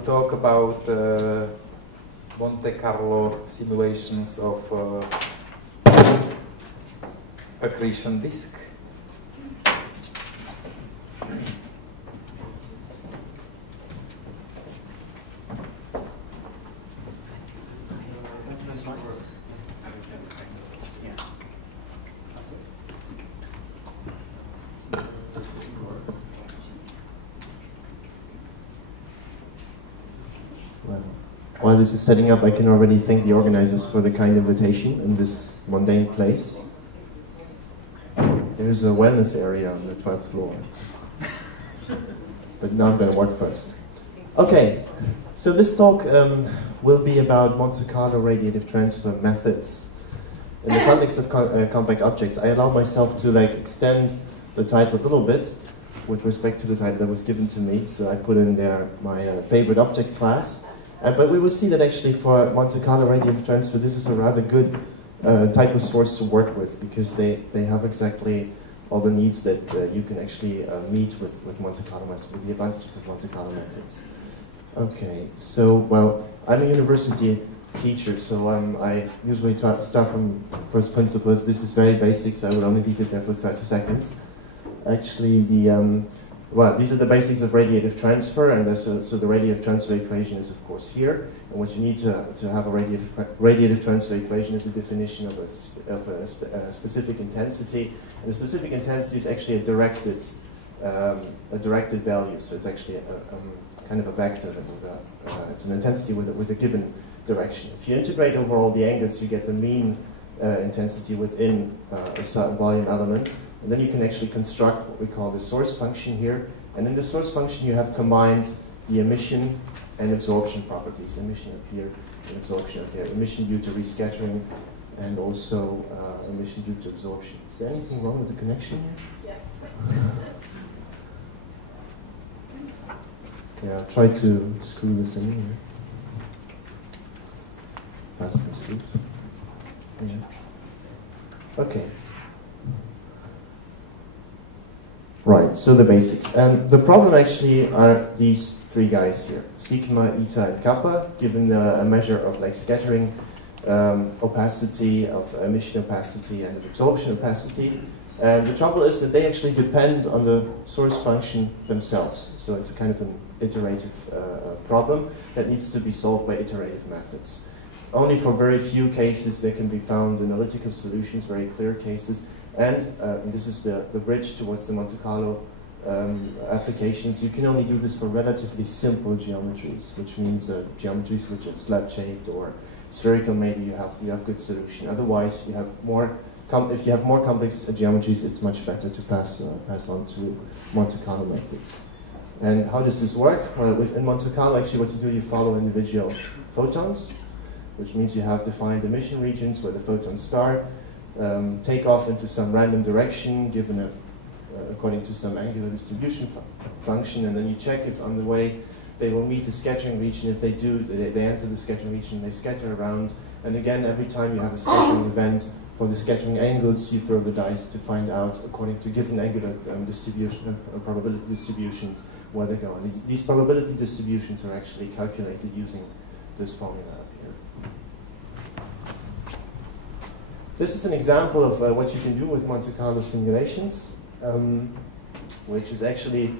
will talk about Monte Carlo simulations of accretion disk. While this is setting up, I can already thank the organizers for the kind invitation in this mundane place. There is a wellness area on the 12th floor. But now I'm going to work first. Okay, so this talk will be about Monte Carlo radiative transfer methods. In the context of compact objects, I allow myself to extend the title a little bit with respect to the title that was given to me. So I put in there my favorite object class. But we will see that actually for Monte Carlo radiative transfer, this is a rather good type of source to work with, because they have exactly all the needs that you can actually meet with Monte Carlo methods, with the advantages of Monte Carlo methods. Okay, so, well, I'm a university teacher, so I usually start from first principles. This is very basic, so I will only leave it there for 30 seconds. Actually, well, these are the basics of radiative transfer, and so the radiative transfer equation is, of course, here. And what you need to have a radiative transfer equation is a definition of a specific intensity. And the specific intensity is actually a directed value. So it's actually kind of a vector with it's an intensity with a given direction. If you integrate over all the angles, you get the mean intensity within a certain volume element. And then you can actually construct what we call the source function here. And in the source function, you have combined the emission and absorption properties. Emission up here and absorption up there. Emission due to rescattering and also emission due to absorption. Is there anything wrong with the connection here? Yes. Okay, I'll try to screw this in here. Fasten the screws. Yeah. Okay. Right, so the basics. The problem actually are these three guys here, sigma, eta, and kappa, given a measure of scattering opacity, of emission opacity, and of absorption opacity. And the trouble is that they actually depend on the source function themselves. So it's a kind of an iterative problem that needs to be solved by iterative methods. Only for very few cases there can be found analytical solutions, very clear cases. And this is the bridge towards the Monte Carlo applications. You can only do this for relatively simple geometries, which means geometries which are slab-shaped or spherical. Maybe you have good solution. Otherwise, you have more. If you have more complex geometries, it's much better to pass on to Monte Carlo methods. And how does this work? Well, in Monte Carlo, actually, what you do, you follow individual photons, which means you have defined emission regions where the photons start. Take off into some random direction, given according to some angular distribution function, and then you check if on the way they will meet a scattering region. If they do, they enter the scattering region, they scatter around, and again, every time you have a scattering event for the scattering angles, you throw the dice to find out, according to given angular distribution, probability distributions, where they go. And these probability distributions are actually calculated using this formula up here. This is an example of what you can do with Monte Carlo simulations, which is actually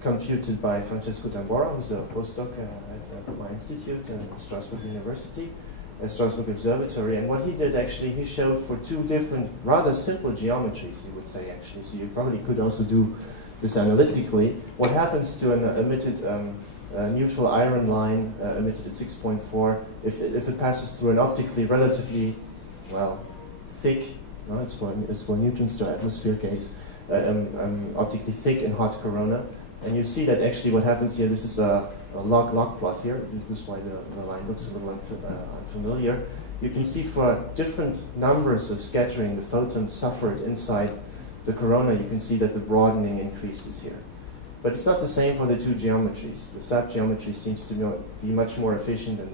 computed by Francesco Tambora, who's a postdoc at my institute and Strasbourg University, Strasbourg Observatory. And what he did actually, he showed for two different, rather simple geometries, you would say actually. So you probably could also do this analytically. What happens to an emitted neutral iron line emitted at 6.4, if it passes through an optically relatively, well, thick, no, it's for neutron star atmosphere case, optically thick and hot corona. And you see that actually what happens here, this is a log plot here, this is why the line looks a little unfamiliar. You can see for different numbers of scattering the photons suffered inside the corona, you can see that the broadening increases here. But it's not the same for the two geometries. The SAP geometry seems to be much more efficient than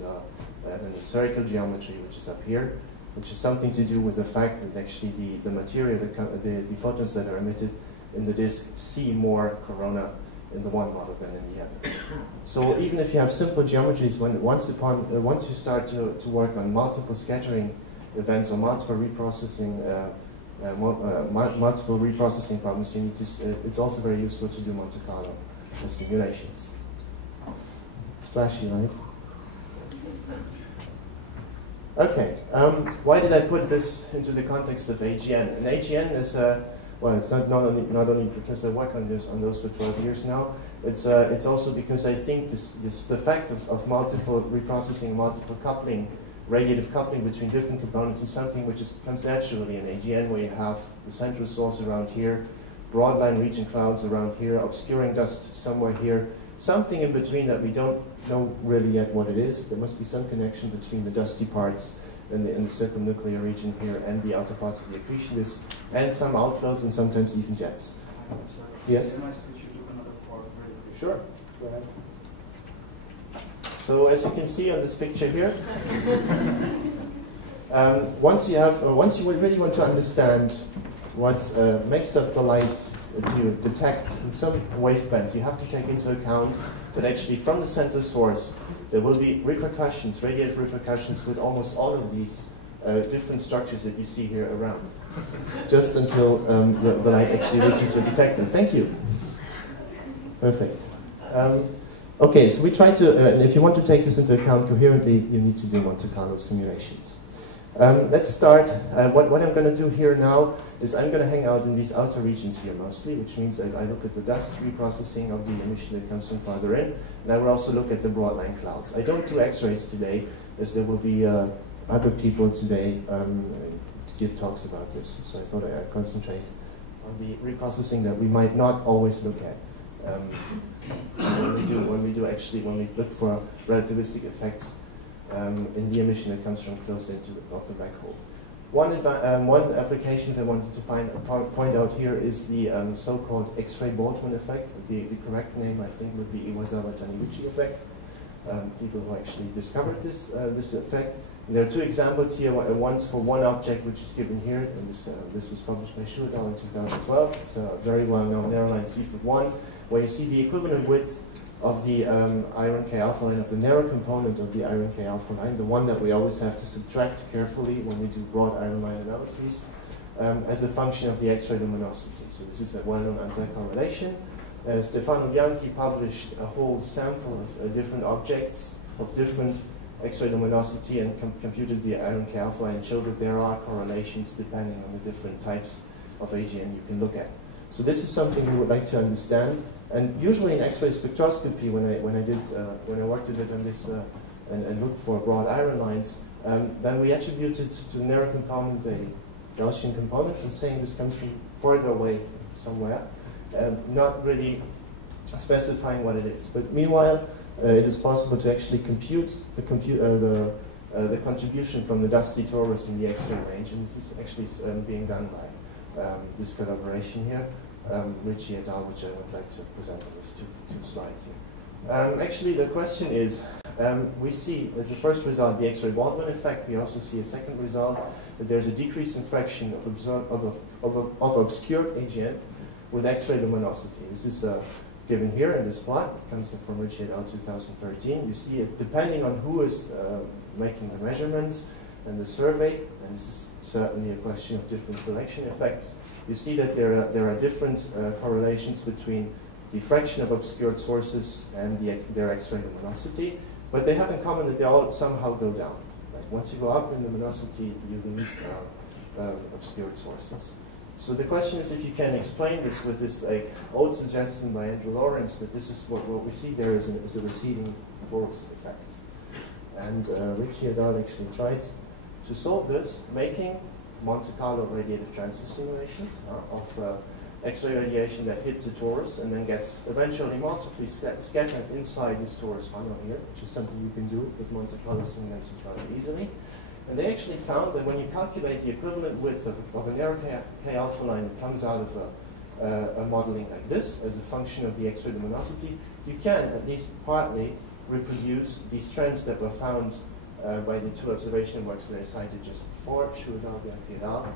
the spherical geometry, which is up here, which is something to do with the fact that actually the material, the photons that are emitted in the disk see more corona in the one model than in the other. So even if you have simple geometries, once you start to work on multiple scattering events or multiple reprocessing problems, you need to. It's also very useful to do Monte Carlo simulations. It's flashy, right? Okay. Why did I put this into the context of AGN? And AGN is well, it's not only because I work on those for 12 years now. It's also because I think the fact of multiple reprocessing, multiple coupling, radiative coupling between different components is something which comes naturally in AGN, where you have the central source around here, broadline region clouds around here, obscuring dust somewhere here, something in between that we don't know really yet what it is. There must be some connection between the dusty parts in the circumnuclear region here and the outer parts of the accretion disk, and some outflows and sometimes even jets. Yes? Can I switch you to another part really quick? Sure. Go ahead. So as you can see on this picture here, once you really want to understand what makes up the light to detect in some waveband, you have to take into account that actually from the center source there will be repercussions, radiative repercussions with almost all of these different structures that you see here around, just until the light actually reaches your detector. Thank you. Perfect. Okay, so we try to, and if you want to take this into account coherently, you need to do Monte Carlo simulations. Let's start. What I'm going to do here now is I'm going to hang out in these outer regions here mostly, which means I look at the dust reprocessing of the emission that comes from farther in, and I will also look at the broadline clouds. I don't do X-rays today, as there will be other people today to give talks about this. So I thought I'd concentrate on the reprocessing that we might not always look at. When we look for relativistic effects in the emission that comes from close into of the black hole. One application I wanted to point out here is the so-called X-ray Baldwin effect. The correct name, I think, would be Iwasawa-Taniguchi effect. People who actually discovered this effect. And there are two examples here. One's for one object, which is given here, and this was published by Shu et al. In 2012. It's a very well-known narrow-line Seaford 1, where you see the equivalent width of the iron K alpha line, of the narrow component of the iron K alpha line, the one that we always have to subtract carefully when we do broad iron line analyses, as a function of the X-ray luminosity. So this is a well-known anti-correlation. Stefano Bianchi published a whole sample of different objects of different X-ray luminosity and computed the iron K alpha line and showed that there are correlations depending on the different types of AGN you can look at. So this is something we would like to understand. And usually in X-ray spectroscopy, when I worked with it on this and looked for broad iron lines, then we attributed to the narrow component a Gaussian component, and saying this comes from further away somewhere, not really specifying what it is. But meanwhile, it is possible to actually compute the contribution from the dusty torus in the X-ray range, and this is actually being done by this collaboration here. Ritchie et al., which I would like to present on these two slides here. Actually, the question is, we see as the first result the X-ray Baldwin effect. We also see a second result, that there's a decrease in fraction of obscured AGN with X-ray luminosity. This is given here in this plot. It comes from Ritchie et al. 2013. You see it depending on who is making the measurements and the survey, and this is certainly a question of different selection effects. You see that there are different correlations between the fraction of obscured sources and their X-ray luminosity, but they have in common that they all somehow go down. Right? Once you go up in luminosity, you lose obscured sources. So the question is if you can explain this with this old suggestion by Andrew Lawrence that this is what we see there is a receding torus effect. And Ritchie et al. Actually tried to solve this, making Monte Carlo radiative transfer simulations of X-ray radiation that hits the torus and then gets eventually multiply scattered inside this torus funnel here, which is something you can do with Monte Carlo simulations rather easily. And they actually found that when you calculate the equivalent width of a narrow K alpha line that comes out of a modeling like this as a function of the X-ray luminosity, you can at least partly reproduce these trends that were found by the two observation works that I cited just before, Shu et al., Bianchi et al.,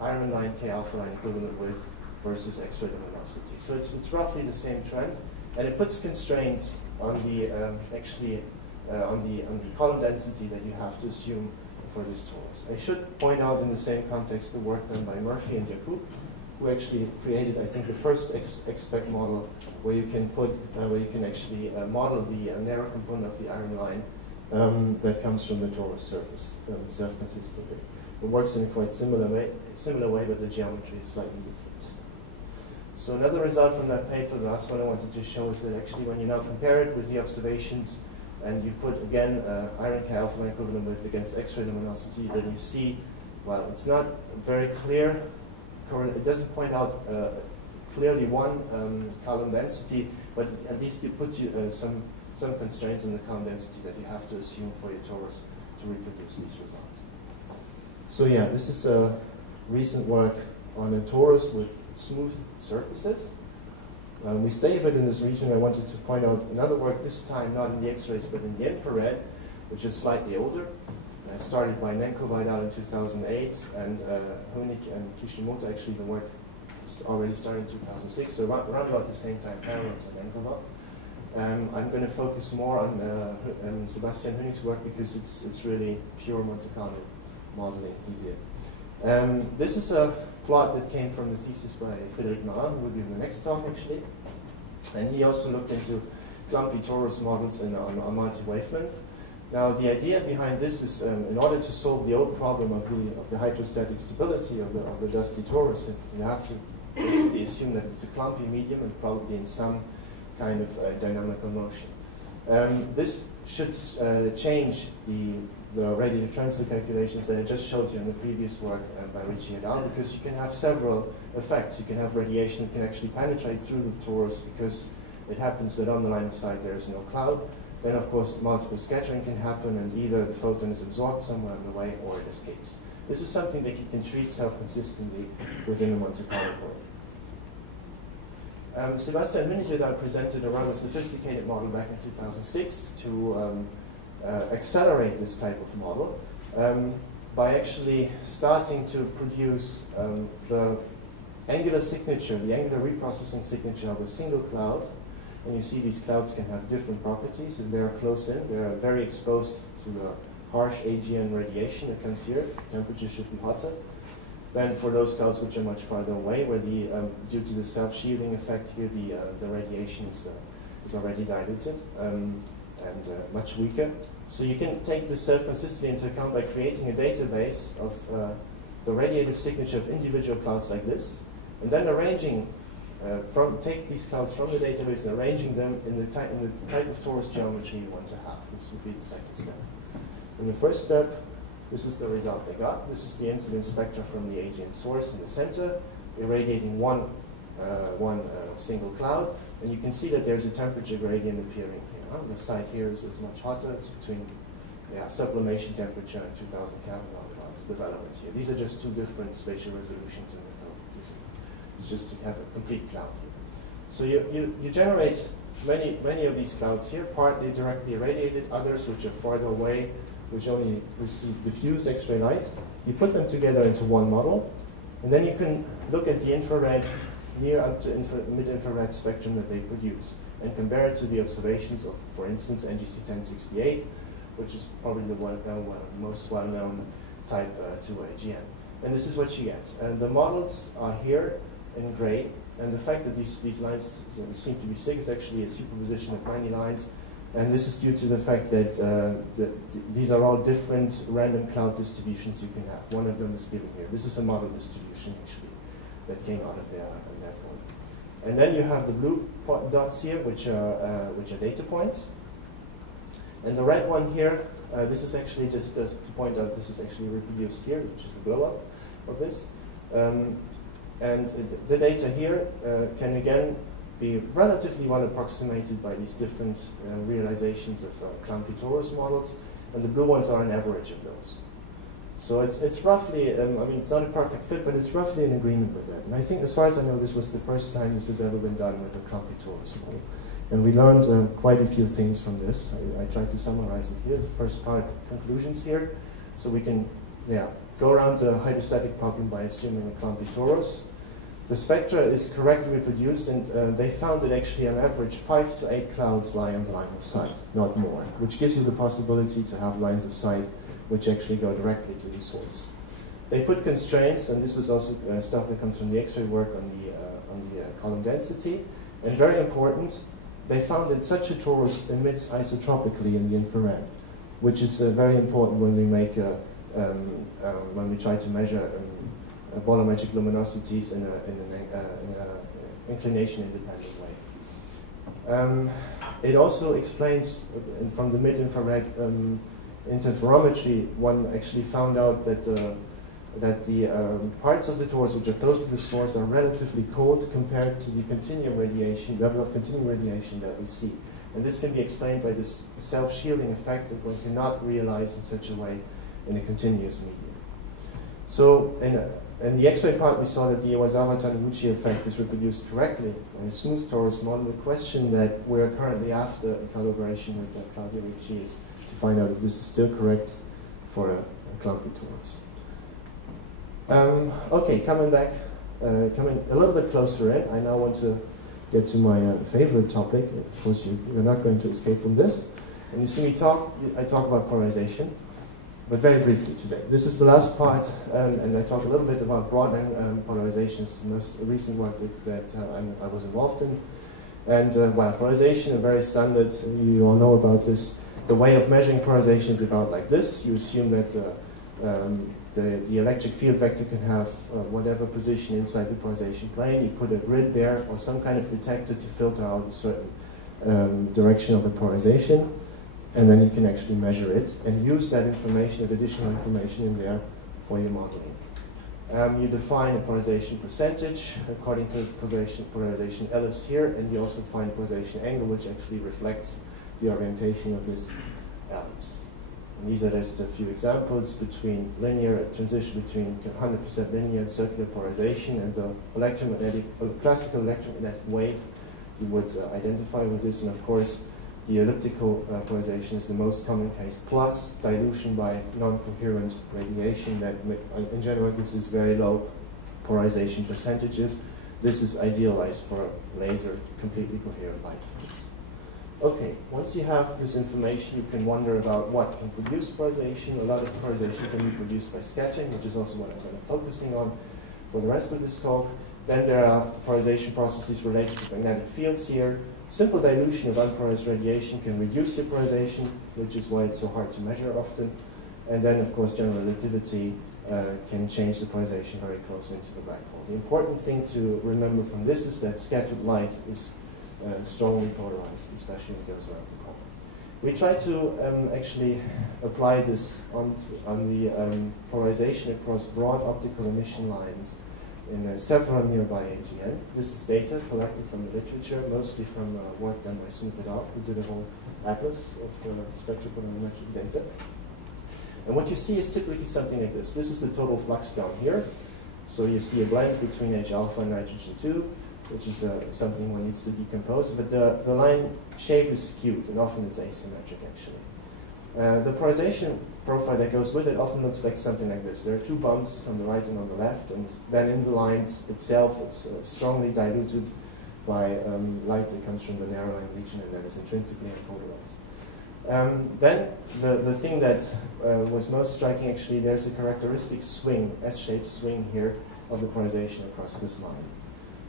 iron line, K alpha line equivalent width versus X-ray luminosity. So it's roughly the same trend. And it puts constraints on the on the column density that you have to assume for this torus. I should point out in the same context the work done by Murphy and Yacoub, who actually created, I think, the first expect model where you can put, where you can actually model the narrow component of the iron line that comes from the torus surface self-consistently. It works in a quite similar way, but the geometry is slightly different. So another result from that paper, the last one I wanted to show, is that actually when you now compare it with the observations and you put, again, iron K alpha line equivalent width against X-ray luminosity, then you see, well, it's not very clear. It doesn't point out clearly one column density, but at least it puts you some constraints in the column density that you have to assume for your torus to reproduce these results. So yeah, this is recent work on a torus with smooth surfaces. We stay a bit in this region. I wanted to point out another work, this time not in the X-rays, but in the infrared, which is slightly older. Started by Nenkova et al. In 2008, and Honig and Kishimoto, actually the work already started in 2006, so around about the same time, parallel to Nenkova. I'm going to focus more on Sebastian Honig's work because it's really pure Monte Carlo modeling he did. This is a plot that came from the thesis by Frédéric Marin, who will give the next talk actually. And he also looked into clumpy torus models on multi-wavelength. Now, the idea behind this is, in order to solve the old problem of the hydrostatic stability of the dusty torus, you have to basically assume that it's a clumpy medium and probably in some kind of dynamical motion. This should change the radiative transfer calculations that I just showed you in the previous work by Ricci et al. Because you can have several effects. You can have radiation that can actually penetrate through the torus because it happens that on the line of sight there is no cloud. Then, of course, multiple scattering can happen, and either the photon is absorbed somewhere on the way or it escapes. This is something that you can treat self-consistently within a Monte Carlo plane. Sebastian Hönig et al. Presented a rather sophisticated model back in 2006 to accelerate this type of model by actually starting to produce the angular signature, the angular reprocessing signature of a single cloud. And you see these clouds can have different properties. If they're close in, they're very exposed to the harsh AGN radiation that comes here. Temperature should be hotter than for those clouds which are much farther away, where the due to the self-shielding effect here, the radiation is already diluted and much weaker. So you can take this self-consistency into account by creating a database of the radiative signature of individual clouds like this, and then arranging take these clouds from the database and arranging them in the type of torus geometry you want to have. This would be the second step. In the first step, this is the result I got. This is the incidence spectra from the AGN source in the center, irradiating one single cloud, and you can see that there's a temperature gradient appearing here. The site here is much hotter. It's between sublimation temperature and 2000 Kelvin development here. These are just two different spatial resolutions in the code. It's just to have a complete cloud here. So you generate many of these clouds here, partly directly irradiated, others which are farther away, which only receive diffuse X-ray light. You put them together into one model, and then you can look at the infrared, near up to mid-infrared spectrum that they produce, and compare it to the observations of, for instance, NGC 1068, which is probably the most well-known type 2 AGN. And this is what you get. And the models are here in gray, and the fact that these lines seem to be sick is actually a superposition of many lines, and this is due to the fact that these are all different random cloud distributions you can have. One of them is given here. This is a model distribution actually that came out of their point. And then you have the blue dots here, which are data points, and the red one here. This is actually just to point out. This is actually reproduced here, which is a blow up of this. And the data here can again be relatively well approximated by these different realizations of clumpy torus models, and the blue ones are an average of those. So it's roughly, I mean, it's not a perfect fit, but it's roughly in agreement with that. And I think, as far as I know, this was the first time this has ever been done with a clumpy torus model. And we learned quite a few things from this. I tried to summarize it here. The first part, conclusions here. So we can, go around the hydrostatic problem by assuming a clumpy torus. The spectra is correctly reproduced, and they found that actually on average 5 to 8 clouds lie on the line of sight, not more, which gives you the possibility to have lines of sight which actually go directly to the source. They put constraints, and this is also stuff that comes from the X-ray work on the column density, and very important, they found that such a torus emits isotropically in the infrared, which is very important when we make when we try to measure bolometric luminosities in an inclination-independent way. It also explains, from the mid-infrared interferometry, one actually found out that the parts of the torus which are close to the source are relatively cold compared to the continuum radiation, level of continuum radiation that we see. And this can be explained by this self-shielding effect that one cannot realize in such a way in a continuous medium. So in the X-ray part, we saw that the Iwasawa-Taniguchi effect is reproduced correctly in a smooth torus model. The question that we're currently after in collaboration with Claudia Ricci is to find out if this is still correct for a clumpy torus. Okay, coming back, coming a little bit closer in, I now want to get to my favorite topic. Of course, you're not going to escape from this. And you see me talk, I talk about polarization, but very briefly today. This is the last part, and I talk a little bit about broadband polarizations, the most recent work that I was involved in. And well, polarization, a very standard, you all know about this. The way of measuring polarization is about like this. You assume that the electric field vector can have whatever position inside the polarization plane. You put a grid there or some kind of detector to filter out a certain direction of the polarization, and then you can actually measure it and use that information, that additional information in there for your modeling. You define a polarization percentage according to polarization ellipse here, and you also find polarization angle, which actually reflects the orientation of this ellipse. And these are just a few examples between linear, transition between 100% linear and circular polarization, and the electromagnetic, classical electromagnetic wave you would identify with this. And of course, the elliptical polarization is the most common case, plus dilution by non-coherent radiation that in general gives us very low polarization percentages. This is idealized for a laser, completely coherent light, of course. Okay, once you have this information, you can wonder about what can produce polarization. A lot of polarization can be produced by scattering, which is also what I'm kind of focusing on for the rest of this talk. Then there are polarization processes related to magnetic fields here. Simple dilution of unpolarized radiation can reduce your polarization, which is why it's so hard to measure often. And then, of course, general relativity can change the polarization very close into the black hole. The important thing to remember from this is that scattered light is strongly polarized, especially when it goes around the corner. We try to actually apply this on the polarization across broad optical emission lines in several nearby AGN. This is data collected from the literature, mostly from work done by Smith et al., who did a whole atlas of spectropolarimetric data. And what you see is typically something like this. This is the total flux down here. So you see a blend between H alpha and nitrogen 2, which is something one needs to decompose. But the line shape is skewed, and often it's asymmetric, actually. The polarization profile that goes with it often looks like something like this. There are two bumps on the right and on the left, and then in the lines itself, it's strongly diluted by light that comes from the narrow line region and that is intrinsically unpolarized. Then the thing that was most striking, actually, there's a characteristic swing, S-shaped swing here, of the polarization across this line.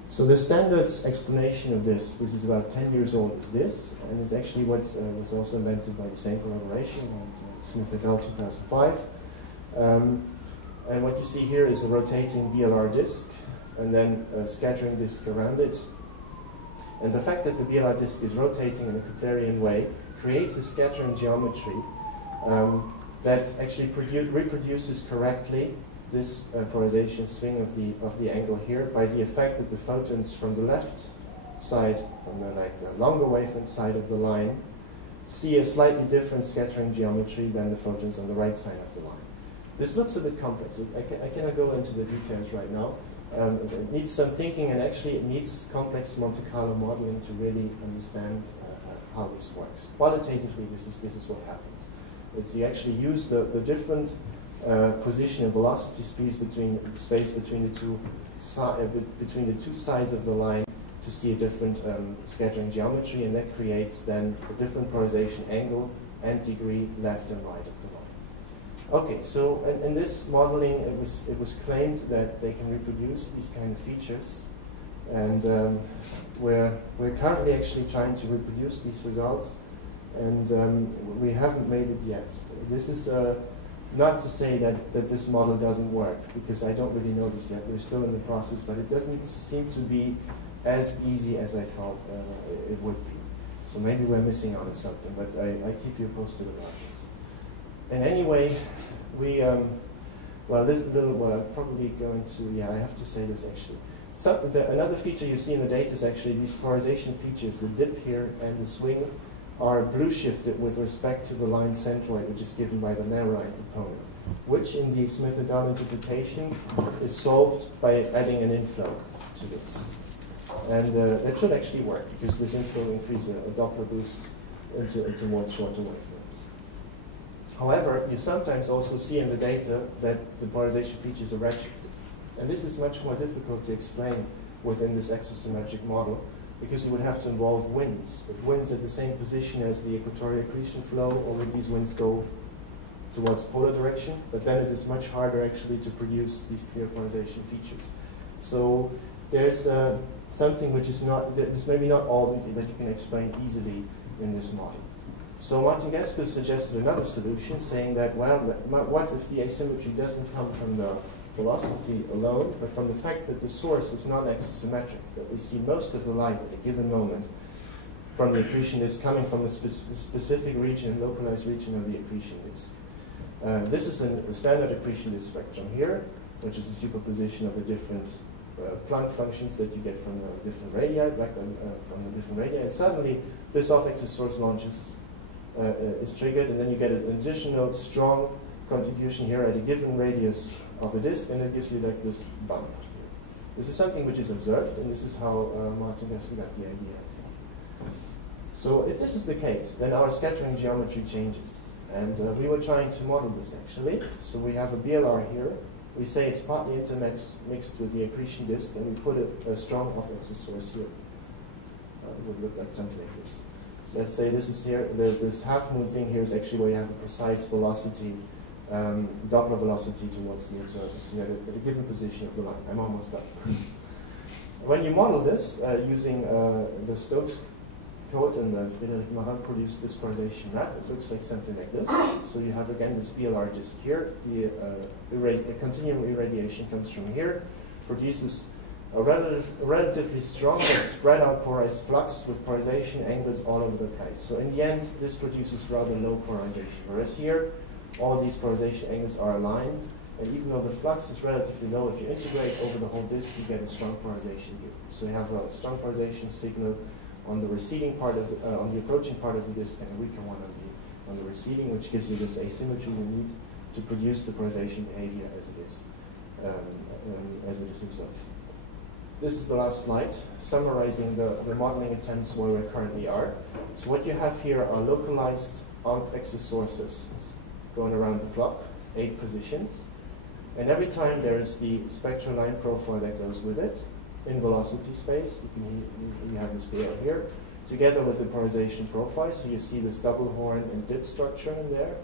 So the standard explanation of this is about 10 years old, is this, and it actually was also invented by the same collaboration, Smith et al. 2005. And what you see here is a rotating BLR disk, and then a scattering disk around it. And the fact that the BLR disk is rotating in a Keplerian way creates a scattering geometry that actually reproduces correctly this polarization swing of the angle here by the effect that the photons from the left side, from the longer wavelength side of the line, see a slightly different scattering geometry than the photons on the right side of the line. This looks a bit complex. I cannot go into the details right now. It needs some thinking, and actually it needs complex Monte Carlo modeling to really understand how this works. Qualitatively, this is what happens. It's you actually use the different position and velocity space between the two sides of the line to see a different scattering geometry, and that creates then a different polarization angle and degree left and right of the line. Okay, so in this modeling, it was claimed that they can reproduce these kind of features, and we're currently actually trying to reproduce these results, and we haven't made it yet. This is not to say that this model doesn't work, because I don't really know this yet. We're still in the process, but it doesn't seem to be as easy as I thought it would be. So maybe we're missing out on something, but I keep you posted about this. And anyway, we, well, I'm probably going to, yeah, I have to say this actually. So another feature you see in the data is actually these polarization features, the dip here and the swing, are blue shifted with respect to the line centroid, which is given by the narrow line component, which in the Smith-et-al. Interpretation is solved by adding an inflow to this. And that should actually work, because this inflow increases a Doppler boost into more shorter wavelengths. However, you sometimes also see in the data that the polarization features are redshifted. And this is much more difficult to explain within this axisymmetric model, because you would have to involve winds. But winds at the same position as the equatorial accretion flow, or would these winds go towards polar direction? But then it is much harder actually to produce these clear polarization features. So there's something which is not, there's maybe not all that you can explain easily in this model. So Martin Geskus suggested another solution, saying that, well, what if the asymmetry doesn't come from the velocity alone, but from the fact that the source is non-axisymmetric, that we see most of the light at a given moment from the accretion disk coming from a specific region, localized region of the accretion disk. This is a standard accretion disk spectrum here, which is a superposition of the different Planck functions that you get from the different radii, and suddenly this off-axis source launches, is triggered, and then you get an additional strong contribution here at a given radius of the disk, and it gives you like this bump. This is something which is observed, and this is how Martin Geskus got the idea, I think. So if this is the case, then our scattering geometry changes. And we were trying to model this actually. So we have a BLR here. We say it's partly intermixed with the accretion disk, and we put a strong off-axis source here. It would look like something like this. So let's say this is here, this half-moon thing here is actually where you have a precise velocity, Doppler velocity towards the observer. So you have at a given position of the line. I'm almost done. When you model this using the Stokes code, and Frédéric Marin produced this polarization map, it looks like something like this. So you have again this BLR disk here. The continuum irradiation comes from here, produces a relatively strong but spread out polarized flux with polarization angles all over the place. So in the end, this produces rather low polarization. Whereas here, all these polarization angles are aligned, and even though the flux is relatively low, if you integrate over the whole disk, you get a strong polarization here. So you have a strong polarization signal on the receding part of on the approaching part of the disk, and a weaker one on the receding, which gives you this asymmetry you need to produce the polarization behavior as it is observed. This is the last slide, summarizing the modeling attempts where we currently are. So what you have here are localized off-axis sources going around the clock, 8 positions. And every time there is the spectral line profile that goes with it in velocity space. You have the scale here, together with the polarization profile. So you see this double horn and dip structure in there,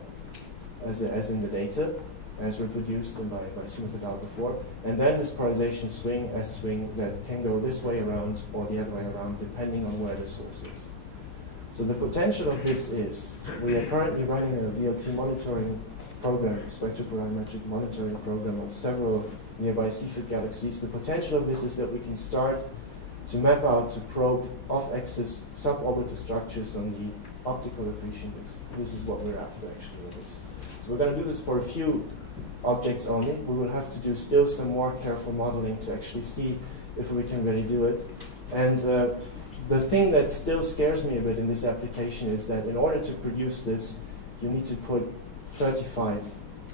as in the data, as reproduced by Smith et al. Before. And then this polarization swing, S-swing, that can go this way around or the other way around, depending on where the source is. So the potential of this is, we are currently running a VLT monitoring program, spectropolarimetric monitoring program of several nearby Cepheid galaxies. The potential of this is that we can start to map out, to probe off-axis suborbital structures on the optical accretion disk. This is what we're after actually with this. So we're going to do this for a few objects only. We will have to do still some more careful modeling to actually see if we can really do it. And the thing that still scares me a bit in this application is that in order to produce this, you need to put 35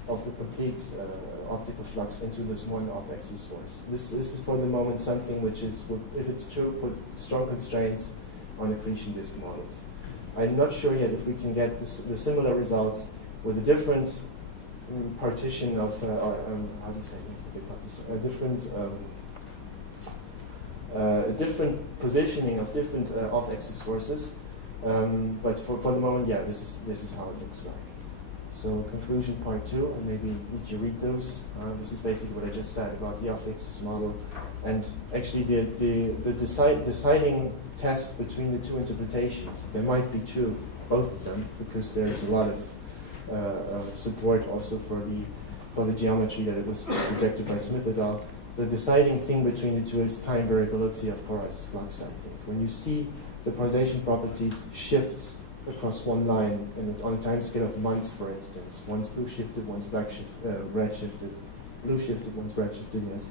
of the complete optical flux into this one off-axis source. This is for the moment something which is, if it's true, put strong constraints on accretion disk models. I'm not sure yet if we can get the similar results with a different partition of, how do you say, a different positioning of different off-axis sources. But for the moment, yeah, this is how it looks like. So conclusion part 2, and maybe need you read those. This is basically what I just said about the off-axis model, and actually the deciding test between the two interpretations. There might be true, both of them, because there's a lot of support also for the geometry that it was suggested by Smith et al. The deciding thing between the two is time variability of polarized flux, I think. When you see the polarization properties shift across one line and on a time scale of months, for instance, one's blue shifted, one's red shifted, blue shifted, one's red shifted, yes,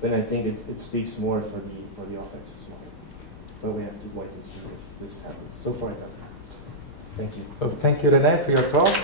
then I think it speaks more for the off-axis model. But we have to wait and see if this happens. So far it doesn't. Thank you. So thank you, Rene, for your talk.